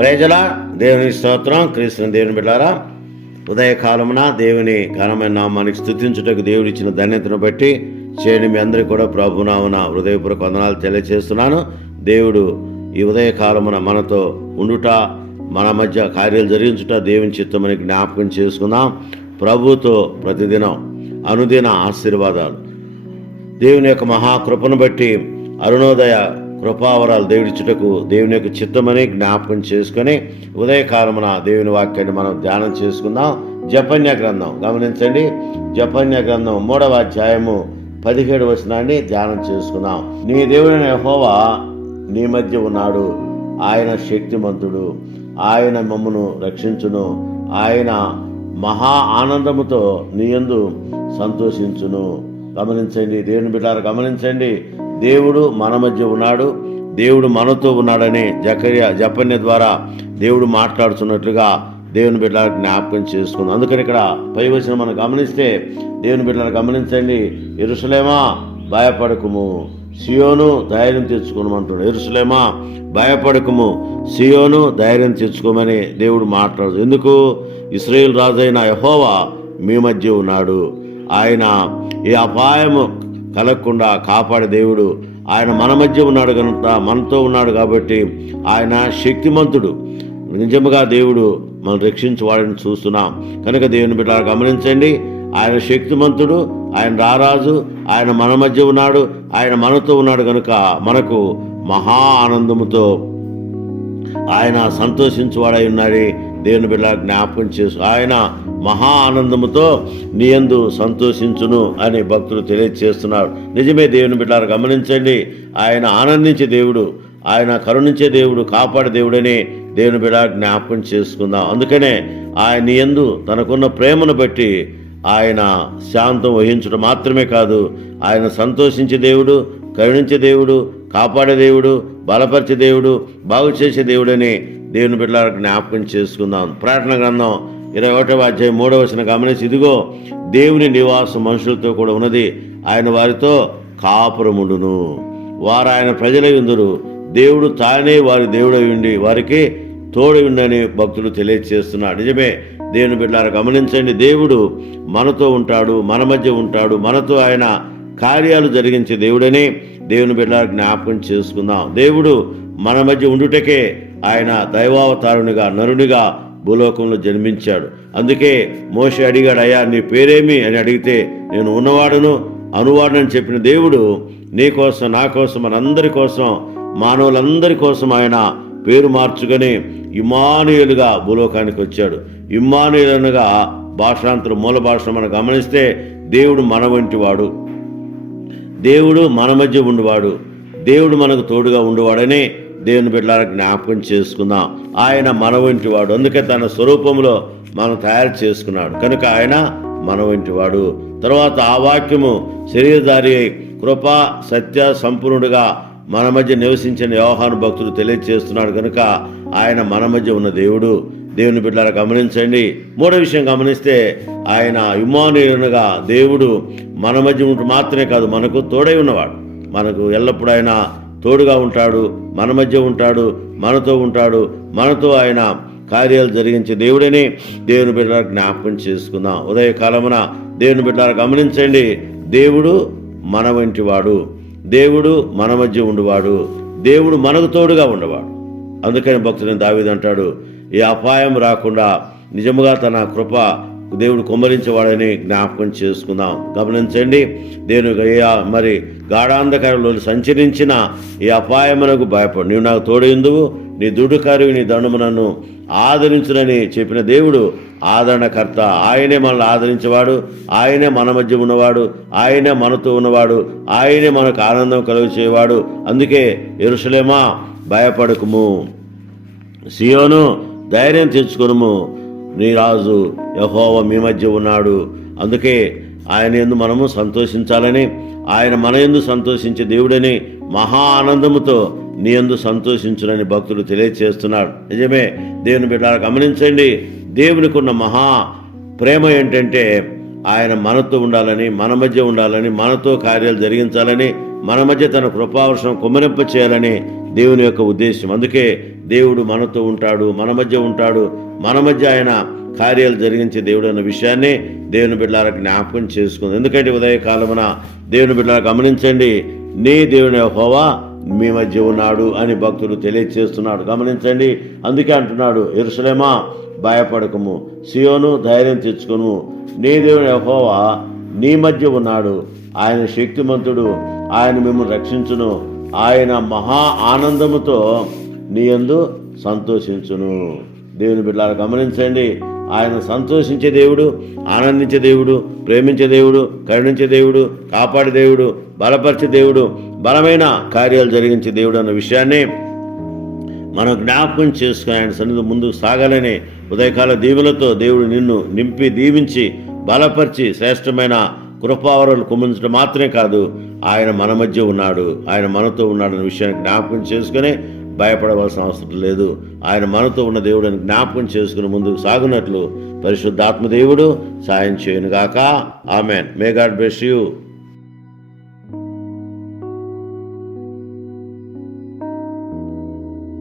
ప్రజల దేవుని స్తోత్రం. క్రీస్తుని దేవుని బిడ్డారా ఉదయకాలమున దేవుని ఘనమైన నామానికి స్థుతించుటకు దేవుడు ఇచ్చిన ధన్యతను బట్టి చేయని మీ అందరికీ కూడా ప్రభునామున హృదయపూర్వక వందనాలు తెలియజేస్తున్నాను దేవుడు ఈ ఉదయకాలమున మనతో ఉండుట మన మధ్య కార్యాలు జరిగించుట దేవుని చిత్తమని జ్ఞాపకం చేసుకుందాం. ప్రభుతో ప్రతిదినం అనుదిన ఆశీర్వాదాలు. దేవుని యొక్క మహాకృపను బట్టి అరుణోదయ కృపావరాలు దేవుడిచ్చుటకు దేవుని యొక్క చిత్తమని జ్ఞాపకం చేసుకొని ఉదయకాలమున దేవుని వాక్యాన్ని మనం ధ్యానం చేసుకుందాం. జపన్య గ్రంథం గమనించండి. జపన్య గ్రంథం మూడవ అధ్యాయము పదిహేడు వచనాన్ని ధ్యానం చేసుకుందాం. నీ దేవుడైన యహోవా నీ మధ్య ఉన్నాడు. ఆయన శక్తిమంతుడు. ఆయన మమ్మను రక్షించును. ఆయన మహా ఆనందముతో నీయందు సంతోషించును. గమనించండి. దేవుని బిడ్డారు గమనించండి. దేవుడు మన మధ్య ఉన్నాడు దేవుడు మనతో ఉన్నాడని జకర్య జపన్య ద్వారా దేవుడు మాట్లాడుతున్నట్లుగా దేవుని బిడ్డలకు జ్ఞాపకం చేసుకుంది. అందుకని ఇక్కడ పై వచ్చిన మనం గమనిస్తే దేవుని బిడ్డలను గమనించండి. ఎరుసలేమా భయపడకుము. సియోను ధైర్యం తెచ్చుకోమంటున్నాడు. ఎరుసలేమా భయపడకుము. సియోను ధైర్యం తెచ్చుకోమని దేవుడు మాట్లాడు. ఎందుకు? ఇస్రాయేల్ రాజైన యహోవా మీ మధ్య ఉన్నాడు. ఆయన ఈ అపాయము కలగకుండా కాపాడే దేవుడు ఆయన మన మధ్య ఉన్నాడు కనుక మనతో ఉన్నాడు కాబట్టి ఆయన శక్తిమంతుడు. నిజముగా దేవుడు మనం రక్షించువాడని చూస్తున్నాం. కనుక దేవుని బిడ్డ గమనించండి ఆయన శక్తిమంతుడు ఆయన రారాజు ఆయన మన మధ్య ఉన్నాడు ఆయన మనతో ఉన్నాడు కనుక మనకు మహా ఆనందముతో ఆయన సంతోషించువాడై ఉన్నాడు దేవుని బిడ్డ జ్ఞాపకం చేసు ఆయన మహా ఆనందముతో నీయందు సంతోషించును అని భక్తులు తెలియజేస్తున్నారు నిజమే దేవుని బిడ్డారు గమనించండి. ఆయన ఆనందించే దేవుడు ఆయన కరుణించే దేవుడు కాపాడే దేవుడని దేవుని బిడ్డ జ్ఞాపకం చేసుకుందాం. అందుకనే ఆయన ఎందు తనకున్న ప్రేమను బట్టి ఆయన శాంతం వహించడం మాత్రమే కాదు ఆయన సంతోషించే దేవుడు కరుణించే దేవుడు కాపాడే దేవుడు బలపరిచే దేవుడు బాగు చేసే దేవుడని దేవుని బిడ్డలకు జ్ఞాపకం చేసుకుందాం. ప్రార్థన గ్రంథం ఇరవై ఒకటవ అధ్యాయం మూడవ గమనించి ఇదిగో దేవుని నివాసం మనుషులతో కూడా ఉన్నది. ఆయన వారితో కాపురముండును. వారు ఆయన ప్రజల ఉందరు. దేవుడు తానే వారి దేవుడై ఉండి వారికి తోడు ఉండని భక్తులు తెలియజేస్తున్నాడు నిజమే దేవుని బిడ్డలారా గమనించండి దేవుడు మనతో ఉంటాడు మన మధ్య ఉంటాడు మనతో ఆయన కార్యాలు జరిగించే దేవుడని దేవుని బిడ్డ జ్ఞాపకం చేసుకుందాం. దేవుడు మన మధ్య ఉండుటకే ఆయన దైవావతారునిగా నరునిగా భూలోకంలో జన్మించాడు. అందుకే మోష అడిగాడు అయ్యా నీ పేరేమి? అని అడిగితే నేను ఉన్నవాడును అనువాడని చెప్పిన దేవుడు నీ కోసం నా కోసం మనందరి కోసం మానవులందరి కోసం ఆయన పేరు మార్చుకొని ఇమానుయులుగా భూలోకానికి వచ్చాడు. ఇమానుయులనుగా భాషాంతరం మూల భాష మనం గమనిస్తే దేవుడు మన వంటివాడు దేవుడు మన మధ్య ఉండేవాడు. దేవుడు మనకు తోడుగా ఉండేవాడని దేవుని బిడ్డలకు జ్ఞాపకం చేసుకుందాం. ఆయన మన వాడు. అందుకే తన స్వరూపంలో మనం తయారు చేసుకున్నాడు. కనుక ఆయన మన వాడు. తర్వాత ఆ వాక్యము శరీరధారి అయి కృప సత్య సంపూర్ణుడుగా మన మధ్య నివసించిన వ్యవహార భక్తుడు తెలియజేస్తున్నాడు కనుక ఆయన మన మధ్య ఉన్న దేవుడు. దేవుని బిడ్డల గమనించండి. మూడో విషయం గమనిస్తే ఆయన ఇమానుయునుగా దేవుడు మన మధ్య ఉంటూ మాత్రమే కాదు మనకు తోడై ఉన్నవాడు. మనకు ఎల్లప్పుడూ ఆయన తోడుగా ఉంటాడు మన మధ్య ఉంటాడు మనతో ఉంటాడు మనతో ఆయన కార్యాలు జరిగించే దేవుడని దేవుని బిడ్డలకు జ్ఞాపకం చేసుకుందాం. ఉదయకాలమున దేవుని బిడ్డలు గమనించండి. దేవుడు మన వంటి వాడు. దేవుడు మన మధ్య ఉండేవాడు. దేవుడు మనకు తోడుగా ఉండేవాడు. అందుకని భక్తుని దావిదంటాడు ఏ ఈ అపాయం రాకుండా నిజముగా తన కృప దేవుడు కుమ్మరించేవాడని జ్ఞాపకం చేసుకుందాం. గమనించండి దేవుని మరి గాఢాంధకారంలో సంచరించిన ఈ అపాయమునకు భయపడు. నీవు నాకు తోడైందువు నీ దుడుకారు నీ దండము నన్ను ఆదరించునని చెప్పిన దేవుడు ఆదరణకర్త. ఆయనే మనల్ని ఆదరించేవాడు ఆయనే మన మధ్య ఉన్నవాడు ఆయనే మనతో ఉన్నవాడు ఆయనే మనకు ఆనందం కలుగు చేయవాడు అందుకే ఎరుసలేమా భయపడకుము. సియోను ధైర్యం తెచ్చుకొనుము. నీ రాజు యహోవ మీ మధ్య ఉన్నాడు. అందుకే ఆయన ఎందు మనము సంతోషించాలని ఆయన మన ఎందు సంతోషించే దేవుడని మహా ఆనందముతో నీ ఎందు సంతోషించునని భక్తులు తెలియచేస్తున్నాడు. నిజమే దేవుని బిడ్డ గమనించండి దేవునికి ఉన్న మహా ప్రేమ ఏంటంటే ఆయన మనతో ఉండాలని మన మధ్య ఉండాలని మనతో కార్యాలు జరిగించాలని మన మధ్య తన కృపావర్షం కుమ్మరింప చేయాలని దేవుని యొక్క ఉద్దేశం. అందుకే దేవుడు మనతో ఉంటాడు మన మధ్య ఉంటాడు. మన మధ్య ఆయన కార్యాలు జరిగించే దేవుడు అన్న విషయాన్ని దేవుని బిడ్డలారా జ్ఞాపకం చేసుకుంది. ఎందుకంటే ఉదయకాలమున దేవుని బిడ్డలారా గమనించండి నీ దేవుని హోవా మీ మధ్య ఉన్నాడు అని భక్తుడు తెలియచేస్తున్నాడు. గమనించండి అందుకే అంటున్నాడు ఎరుసలేమా భయపడకము. సియోను ధైర్యం తెచ్చుకును నీ దేవుని హోవా నీ మధ్య ఉన్నాడు. ఆయన శక్తిమంతుడు. ఆయన మిమ్మల్ని రక్షించును. ఆయన మహా ఆనందముతో నీ యందు సంతోషించును. దేవుని బిడ్డలారా గమనించండి. ఆయన సంతోషించే దేవుడు ఆనందించే దేవుడు ప్రేమించే దేవుడు కరుణించే దేవుడు కాపాడే దేవుడు బలపరిచే దేవుడు బలమైన కార్యాలు జరిగించే దేవుడు అన్న విషయాన్ని మనం జ్ఞాపకం చేసుకుని ఆయన సన్నిధి ముందుకు సాగాలని ఉదయకాల దీవులతో దేవుడు నిన్ను నింపి దీవించి బలపరిచి శ్రేష్టమైన కృపావరాలు కుమ్మించడం మాత్రమే కాదు ఆయన మన మధ్య ఉన్నాడు ఆయన మనతో ఉన్నాడు అనే విషయాన్ని జ్ఞాపకం చేసుకుని భయపడవలసిన అవసరం లేదు. ఆయన మనతో ఉన్న దేవుడు అని జ్ఞాపకం చేసుకుని ముందుకు సాగునట్లు పరిశుద్ధాత్మ దేవుడు సాయం చేయనుగాక. Amen. May God bless you.